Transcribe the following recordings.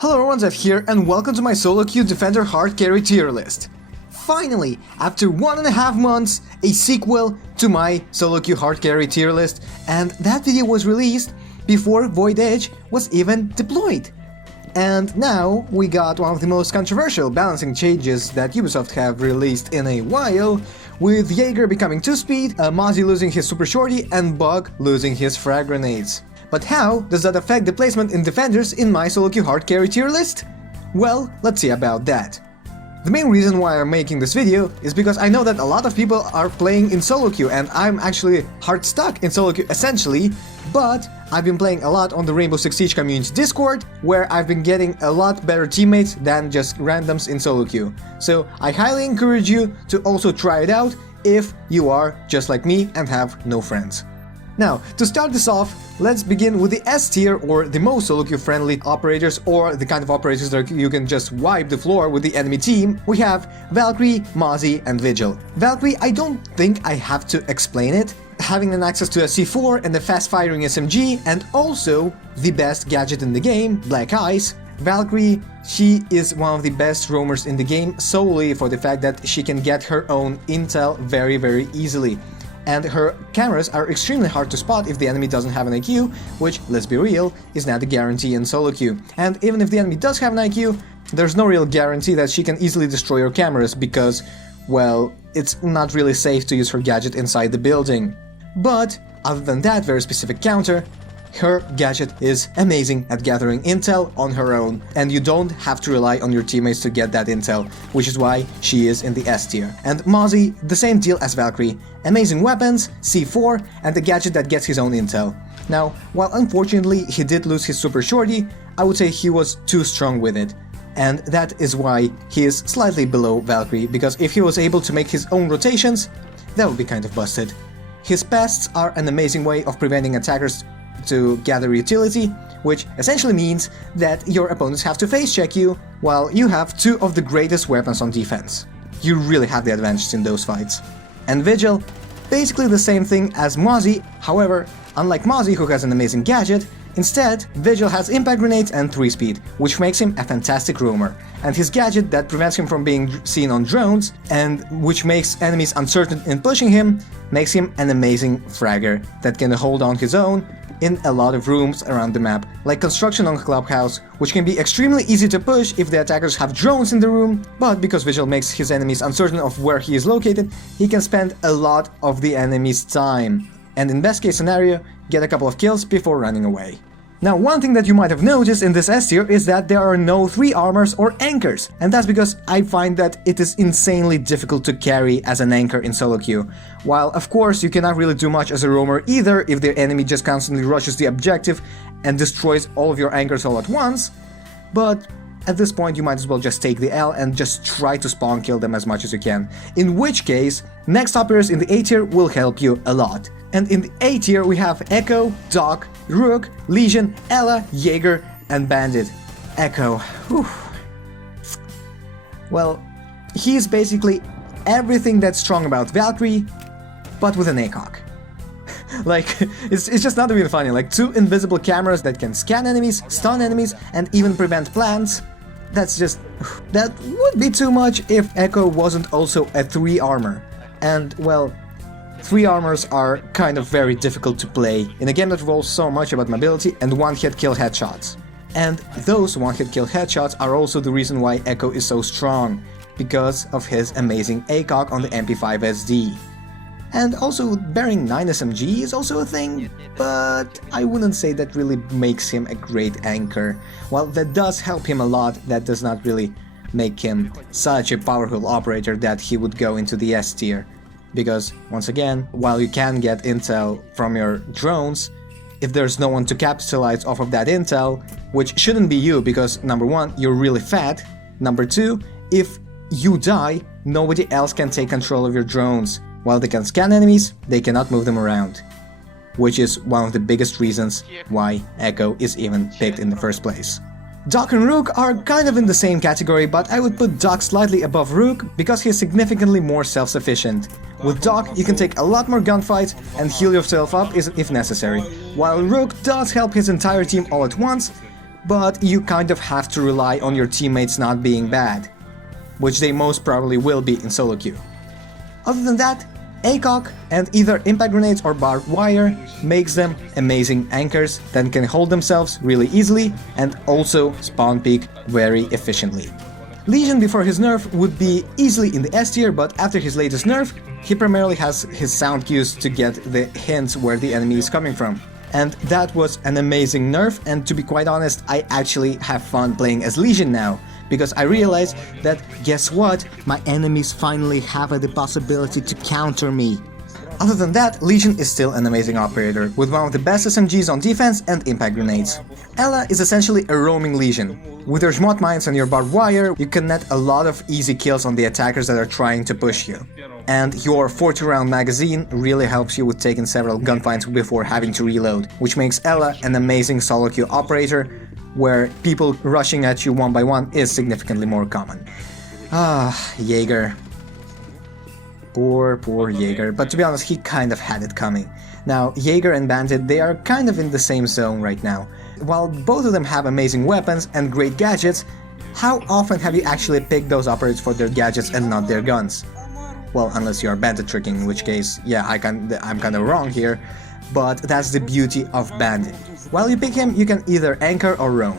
Hello everyone, Zev here, and welcome to my solo queue Defender hard carry tier list. Finally, after 1.5 months, a sequel to my solo queue hard carry tier list, and that video was released before Void Edge was even deployed. And now we got one of the most controversial balancing changes that Ubisoft have released in a while, with Jaeger becoming 2-speed, Mozzie losing his super shorty, and Bug losing his frag grenades. But how does that affect the placement in defenders in my solo queue hard carry tier list? Well, let's see about that. The main reason why I'm making this video is because I know that a lot of people are playing in solo queue, and I'm actually hard stuck in solo queue essentially, but I've been playing a lot on the Rainbow Six Siege community Discord, where I've been getting a lot better teammates than just randoms in solo queue. So I highly encourage you to also try it out if you are just like me and have no friends. Now, to start this off, let's begin with the S tier, or the most solo queue friendly operators, or the kind of operators that you can just wipe the floor with the enemy team. We have Valkyrie, Mozzie, and Vigil. Valkyrie, I don't think I have to explain it. Having an access to a C4 and a fast-firing SMG, and also the best gadget in the game, Black Ice. Valkyrie, she is one of the best roamers in the game solely for the fact that she can get her own intel very easily. And her cameras are extremely hard to spot if the enemy doesn't have an IQ, which, let's be real, is not a guarantee in solo queue. And even if the enemy does have an IQ, there's no real guarantee that she can easily destroy your cameras because, well, it's not really safe to use her gadget inside the building. But, other than that very specific counter, her gadget is amazing at gathering intel on her own, and you don't have to rely on your teammates to get that intel, which is why she is in the S tier. And Mozzie, the same deal as Valkyrie. Amazing weapons, C4, and a gadget that gets his own intel. Now, while unfortunately he did lose his super shorty, I would say he was too strong with it. And that is why he is slightly below Valkyrie, because if he was able to make his own rotations, that would be kind of busted. His pests are an amazing way of preventing attackers to gather utility, which essentially means that your opponents have to face check you, while you have two of the greatest weapons on defense. You really have the advantage in those fights. And Vigil, basically the same thing as Mozzie, however, unlike Mozzie, who has an amazing gadget, instead, Vigil has impact grenades and 3-speed, which makes him a fantastic roamer. And his gadget that prevents him from being seen on drones, and which makes enemies uncertain in pushing him, makes him an amazing fragger that can hold on his own in a lot of rooms around the map, like construction on Clubhouse, which can be extremely easy to push if the attackers have drones in the room, but because Vigil makes his enemies uncertain of where he is located, he can spend a lot of the enemy's time, and in best case scenario, get a couple of kills before running away. Now, one thing that you might have noticed in this S tier is that there are no 3 armors or anchors, and that's because I find that it is insanely difficult to carry as an anchor in solo queue. While, of course, you cannot really do much as a roamer either if the enemy just constantly rushes the objective and destroys all of your anchors all at once, but at this point you might as well just take the L and just try to spawn kill them as much as you can. In which case, next operators in the A tier will help you a lot. And in the A tier we have Echo, Doc, Rook, Legion, Ela, Jaeger, and Bandit. Echo, whew. Well, he's basically everything that's strong about Valkyrie, but with an ACOG. Like, it's just not even funny, like 2 invisible cameras that can scan enemies, stun enemies, and even prevent plants. That's just... that would be too much if Echo wasn't also a 3 armor. And, well, 3 armors are kind of very difficult to play in a game that revolves so much about mobility and one-hit kill headshots. And those one-hit kill headshots are also the reason why Echo is so strong, because of his amazing ACOG on the MP5 SD. And also, bearing 9 SMG is also a thing, but I wouldn't say that really makes him a great anchor. While that does help him a lot, that does not really make him such a powerful operator that he would go into the S tier. Because, once again, while you can get intel from your drones, if there's no one to capitalize off of that intel, which shouldn't be you because, number 1, you're really fat, number 2, if you die, nobody else can take control of your drones. While they can scan enemies, they cannot move them around, which is one of the biggest reasons why Echo is even picked in the first place. Doc and Rook are kind of in the same category, but I would put Doc slightly above Rook because he is significantly more self-sufficient. With Doc, you can take a lot more gunfights and heal yourself up if necessary, while Rook does help his entire team all at once, but you kind of have to rely on your teammates not being bad, which they most probably will be in solo queue. Other than that, ACOG and either impact grenades or barbed wire makes them amazing anchors that can hold themselves really easily and also spawn peek very efficiently. Legion before his nerf would be easily in the S tier, but after his latest nerf, he primarily has his sound cues to get the hints where the enemy is coming from. And that was an amazing nerf, and to be quite honest, I actually have fun playing as Legion now, because I realized that, guess what, my enemies finally have the possibility to counter me. Other than that, Legion is still an amazing operator, with one of the best SMGs on defense and impact grenades. Ela is essentially a roaming Legion. With your Schmott mines and your barbed wire, you can net a lot of easy kills on the attackers that are trying to push you. And your 40-round magazine really helps you with taking several gunfights before having to reload, which makes Ela an amazing solo queue operator, where people rushing at you one by one is significantly more common. Jaeger. Poor Jaeger, but to be honest, he kind of had it coming. Now, Jaeger and Bandit, they are kind of in the same zone right now. While both of them have amazing weapons and great gadgets, how often have you actually picked those operators for their gadgets and not their guns? Well, unless you are Bandit tricking, in which case, yeah, I'm kind of wrong here, but that's the beauty of Bandit. While you pick him, you can either anchor or roam.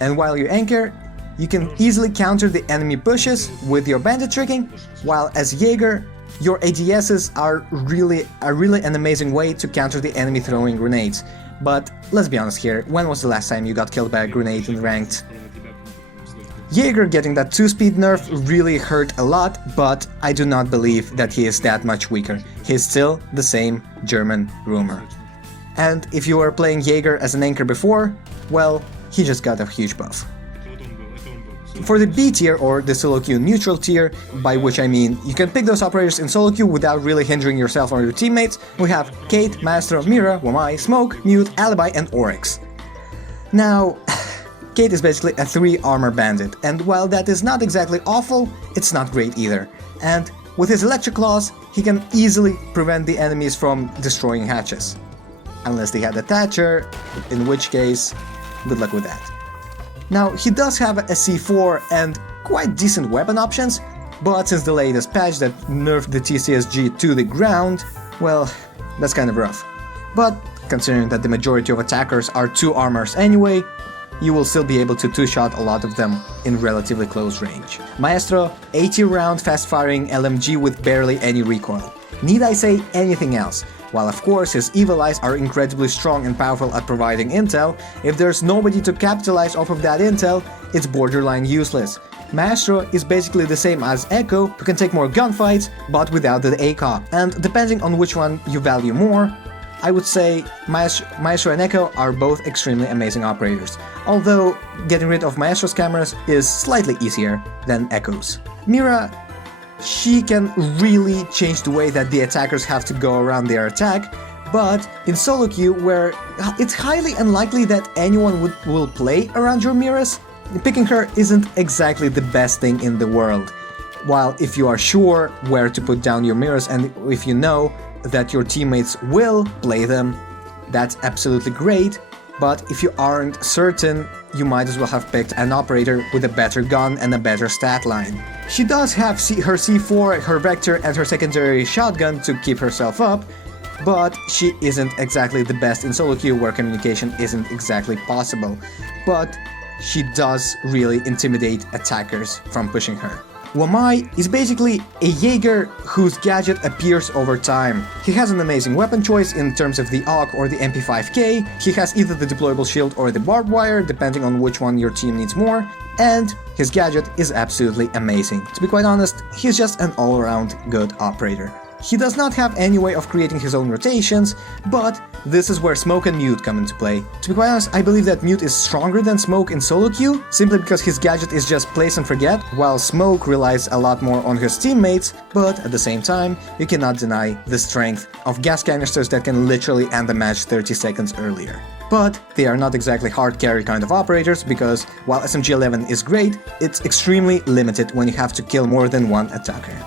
And while you anchor, you can easily counter the enemy pushes with your Bandit tricking, while as Jaeger, your ADSs are really an amazing way to counter the enemy throwing grenades. But let's be honest here, when was the last time you got killed by a grenade in ranked? Jaeger getting that 2-speed nerf really hurt a lot, but I do not believe that he is that much weaker. He's still the same German rumor. And if you were playing Jaeger as an anchor before, well, he just got a huge buff. For the B tier, or the solo queue neutral tier, by which I mean you can pick those operators in solo queue without really hindering yourself or your teammates, we have Kate, Maestro, Mira, Wamai, Smoke, Mute, Alibi, and Oryx. Now, Kate is basically a 3-armor bandit, and while that is not exactly awful, it's not great either. And with his electric claws, he can easily prevent the enemies from destroying hatches. Unless they had a Thatcher, in which case, good luck with that. Now, he does have a C4 and quite decent weapon options, but since the latest patch that nerfed the TCSG to the ground, well, that's kind of rough. But considering that the majority of attackers are 2 armors anyway, you will still be able to 2-shot a lot of them in relatively close range. Maestro, 80-round fast-firing LMG with barely any recoil. Need I say anything else? While of course his evil eyes are incredibly strong and powerful at providing intel, if there's nobody to capitalize off of that intel, it's borderline useless. Maestro is basically the same as Echo, who can take more gunfights, but without the ACOG. And depending on which one you value more, I would say Maestro and Echo are both extremely amazing operators, although getting rid of Maestro's cameras is slightly easier than Echo's. Mira, she can really change the way that the attackers have to go around their attack, but in solo queue, where it's highly unlikely that anyone will play around your Miras, picking her isn't exactly the best thing in the world. While if you are sure where to put down your Miras and if you know that your teammates will play them, that's absolutely great, but if you aren't certain, you might as well have picked an operator with a better gun and a better stat line. She does have her C4, her Vector, and her secondary shotgun to keep herself up, but she isn't exactly the best in solo queue where communication isn't exactly possible. But she does really intimidate attackers from pushing her. Wamai is basically a Jaeger whose gadget appears over time. He has an amazing weapon choice in terms of the AUG or the MP5K, he has either the deployable shield or the barbed wire, depending on which one your team needs more, and his gadget is absolutely amazing. To be quite honest, he's just an all-around good operator. He does not have any way of creating his own rotations, but this is where Smoke and Mute come into play. To be quite honest, I believe that Mute is stronger than Smoke in solo queue, simply because his gadget is just place and forget, while Smoke relies a lot more on his teammates, but at the same time, you cannot deny the strength of gas canisters that can literally end the match 30 seconds earlier. But they are not exactly hard carry kind of operators, because while SMG-11 is great, it's extremely limited when you have to kill more than one attacker.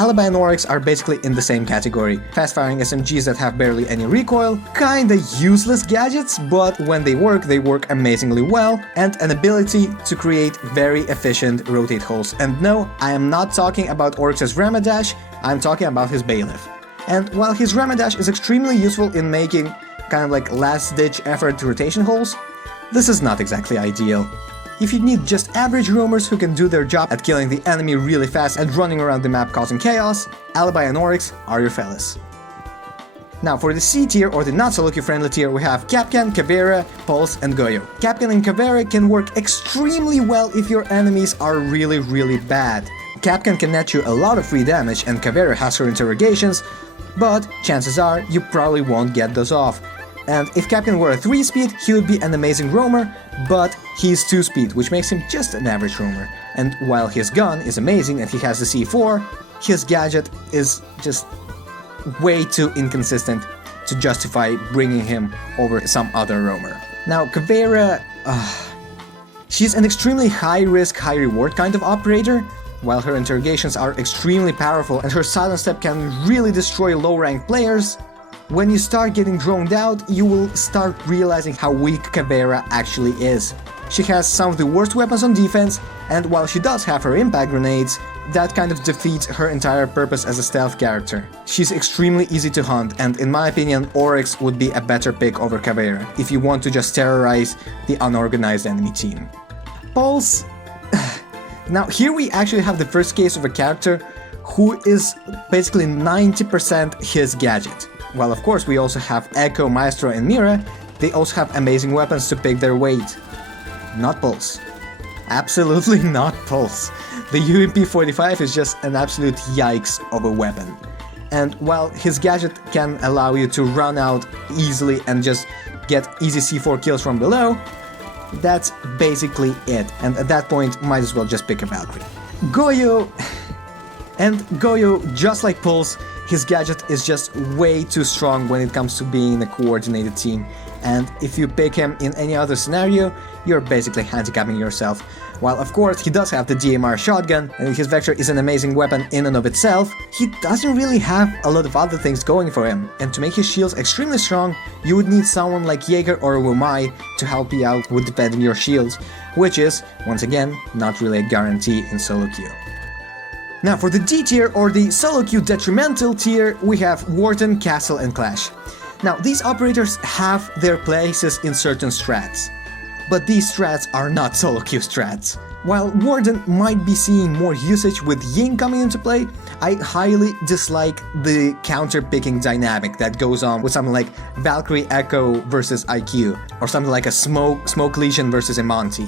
Alibi and Oryx are basically in the same category. Fast-firing SMGs that have barely any recoil, kinda useless gadgets, but when they work amazingly well, and an ability to create very efficient rotate holes. And no, I am not talking about Oryx's Remah Dash, I'm talking about his Bailiff. And while his Remah Dash is extremely useful in making kind of like last-ditch effort rotation holes, this is not exactly ideal. If you need just average roamers who can do their job at killing the enemy really fast and running around the map causing chaos, Alibi and Oryx are your fellas. Now for the C tier or the not so lucky friendly tier, we have Kapkan, Caveira, Pulse and Goyo. Kapkan and Caveira can work extremely well if your enemies are really bad. Kapkan can net you a lot of free damage and Caveira has her interrogations, but chances are you probably won't get those off. And if Kapkan were a 3-speed, he would be an amazing roamer, but he's 2-speed, which makes him just an average roamer. And while his gun is amazing and he has the C4, his gadget is just way too inconsistent to justify bringing him over some other roamer. Now, Caveira, she's an extremely high-risk, high-reward kind of operator. While her interrogations are extremely powerful and her silent step can really destroy low-ranked players, when you start getting droned out, you will start realizing how weak Caveira actually is. She has some of the worst weapons on defense, and while she does have her impact grenades, that kind of defeats her entire purpose as a stealth character. She's extremely easy to hunt, and in my opinion, Oryx would be a better pick over Caveira if you want to just terrorize the unorganized enemy team. Pulse. Now here we actually have the first case of a character who is basically 90% his gadget. While of course we also have Echo, Maestro and Mira, they also have amazing weapons to pick their weight. Not Pulse. Absolutely not Pulse. The UMP-45 is just an absolute yikes of a weapon. And while his gadget can allow you to run out easily and just get easy C4 kills from below, that's basically it. And at that point, might as well just pick a Valkyrie. Goyo... And Goyo, just like Pulse, his gadget is just way too strong when it comes to being a coordinated team, and if you pick him in any other scenario, you're basically handicapping yourself. While of course he does have the DMR shotgun, and his Vector is an amazing weapon in and of itself, he doesn't really have a lot of other things going for him, and to make his shields extremely strong, you would need someone like Jaeger or Wumai to help you out with defending your shields, which is, once again, not really a guarantee in solo queue. Now for the D tier or the solo queue detrimental tier, we have Warden, Castle and Clash. Now these operators have their places in certain strats, but these strats are not solo queue strats. While Warden might be seeing more usage with Ying coming into play, I highly dislike the counter-picking dynamic that goes on with something like Valkyrie Echo versus IQ, or something like a Smoke Legion versus Imanti.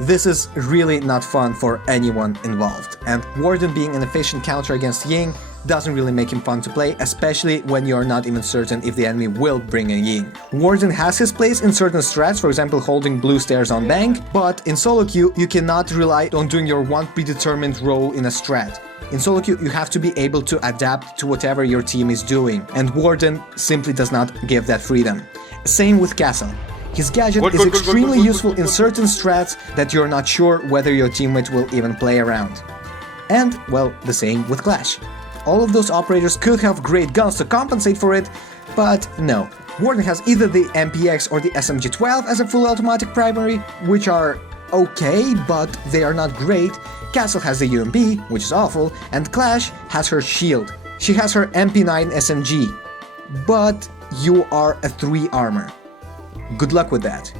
This is really not fun for anyone involved, and Warden being an efficient counter against Ying doesn't really make him fun to play, especially when you're not even certain if the enemy will bring a Ying. Warden has his place in certain strats, for example holding blue stairs on bank, but in solo queue you cannot rely on doing your one predetermined role in a strat. In solo queue you have to be able to adapt to whatever your team is doing, and Warden simply does not give that freedom. Same with Castle. His gadget is extremely useful in certain strats that you're not sure whether your teammate will even play around. And, well, the same with Clash. All of those operators could have great guns to compensate for it, but no. Warden has either the MPX or the SMG-12 as a full automatic primary, which are okay, but they are not great. Castle has the UMP, which is awful, and Clash has her shield. She has her MP9 SMG, but you are a 3 armor. Good luck with that.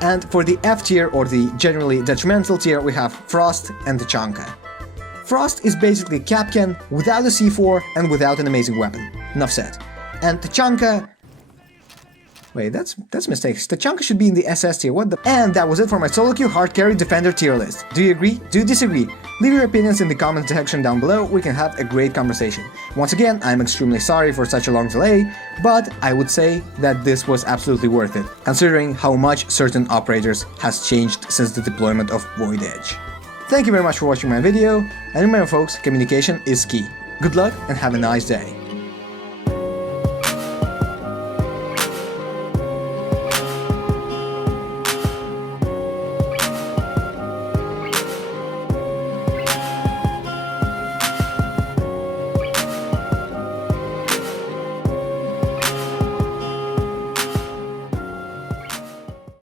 And for the F tier or the generally detrimental tier, we have Frost and Tachanka. Frost is basically Kapkan without a C4 and without an amazing weapon. Enough said. And Tachanka... Wait, that's mistakes. Tachanka should be in the SS tier, what the... And that was it for my solo queue hard carry defender tier list. Do you agree? Do you disagree? Leave your opinions in the comment section down below, we can have a great conversation. Once again, I'm extremely sorry for such a long delay, but I would say that this was absolutely worth it, considering how much certain operators has changed since the deployment of Void Edge. Thank you very much for watching my video, and remember folks, communication is key. Good luck and have a nice day.